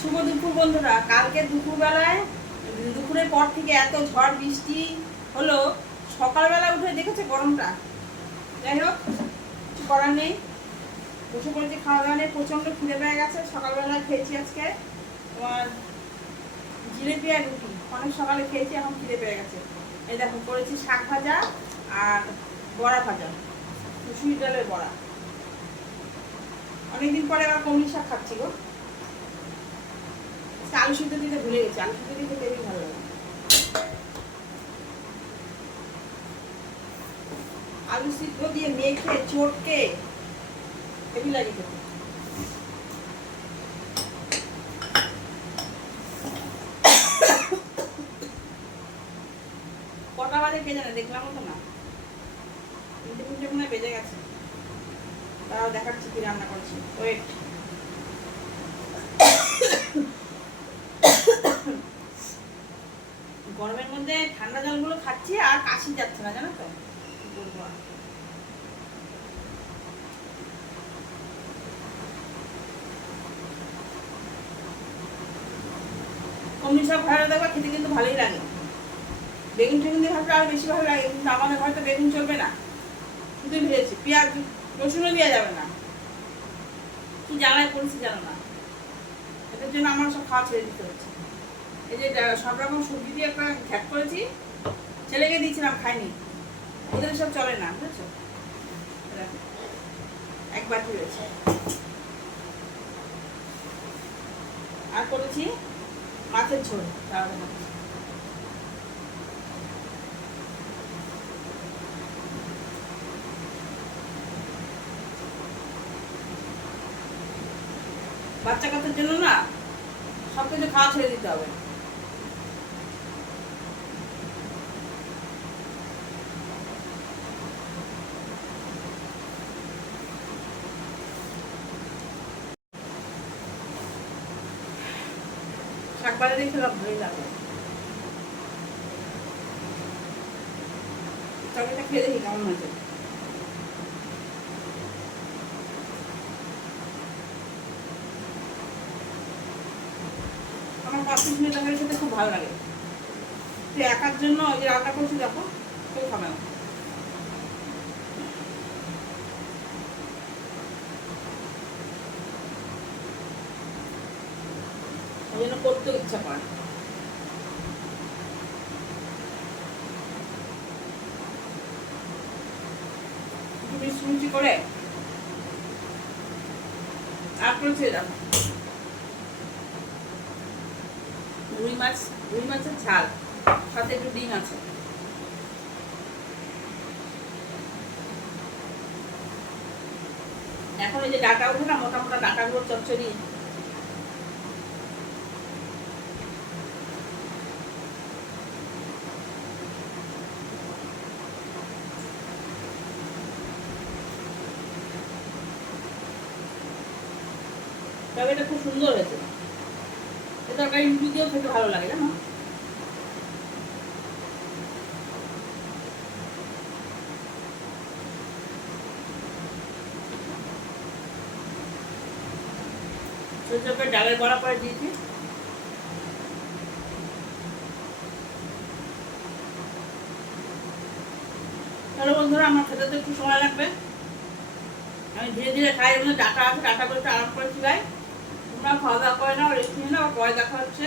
শুভ দুপুর বন্ধুরা। কালকে দুপুরবেলায়, দুপুরের পর থেকে এত ঝড়, বৃষ্টি হলো। সকালবেলা উঠে দেখেছে গরমটা? যাই হোক, কিছু করার নেই। বসে পড়েছি খাওয়া দাওয়া নেই, প্রচণ্ড খিদে পেয়ে গেছে। সকালবেলা খেয়েছি আজকে তোমার জিলেপি আর রুটি। অনেক সকালে খেয়েছি, এখন খিদে পেয়ে গেছে। এই দেখো, করেছি শাক ভাজা আর বড়া ভাজা। মুসুরি ডালের বড়া। অনেকদিন পরে আবার কমলি শাক খাচ্ছি গো। আজকে আলু সিদ্ধ দিতে ভুলে গেছি। আলু সিদ্ধ দিতে বেশি ভালো লাগে। আলু সিদ্ধ দিয়ে মেখে, চটকে হেভি লাগে খেতে। কটা বাজে কে জানে, দেখলাম তো না। তিনটে তিনটে মনে বেজে গেছে। তারাও দেখাচ্ছি কি রান্না করছি। ওয়েট মধ্যে ঠান্ডা জলগুলো খাচ্ছি আর কাশি যাচ্ছে না, জানো তো? সব খেতে কিন্তু ভালোই লাগে। বেগুন টেগুন দিয়ে ভাবলে আরও বেশি ভালো লাগে, কিন্তু আমাদের ঘরে বেগুন চলবে না। শুধু ভেজেছি, পেঁয়াজ, রসুনও দেওয়া যাবে না। কি জ্বালায় করেছি জানো না। এটার জন্য আমার সব খাওয়া ছেড়ে দিতে হচ্ছে। এই যে সব রকম সবজি দিয়ে একটা ঘ্যাট করেছি। ছেলেকে দিয়েছিলাম খাইনি। ওদের সব চলে না বুঝেছ? এই দেখো, এক বাটি আর করেছি মাছের ঝোল তাহলে বাচ্চা কাচ্চার জন্য না সব কিছু খাওয়া ছেড়ে দিতে হবে। শাক ভাজা দিয়ে লাগে তরকারিটা খেয়ে দেখি কেমন হয়েছে। আমার পাঁচ পিস মেয়ে খেতে খুব ভালো লাগে। তুই একার জন্য ওই রান্না করছি দেখো খাবে না। জন্য করতেও ইচ্ছা করে। মিষ্টি করে আর করেছে দেখো রুই মাছ, রুই মাছের ঝাল, সাথে একটু ডিম আছে। এখন এই যে ডাটা উঠে না, মোটা মোটা ডাটাগুলো চচ্চড়ি তবে খুব সুন্দর হয়েছে। এই তরকারি রুটি দিয়েও খেতে ভালো লাগে, জানো? করে ডালের বড়া করে দিয়েছি। তাহলে বন্ধুরা, আমার খেতে তো একটু সময় লাগবে। আমি ধীরে ধীরে খাই ডাটা আছে ডাটা করে একটু আরাম করে তোমরা খাওয়া দাওয়া করে না রেস্ট নাও পরে দেখা হচ্ছে।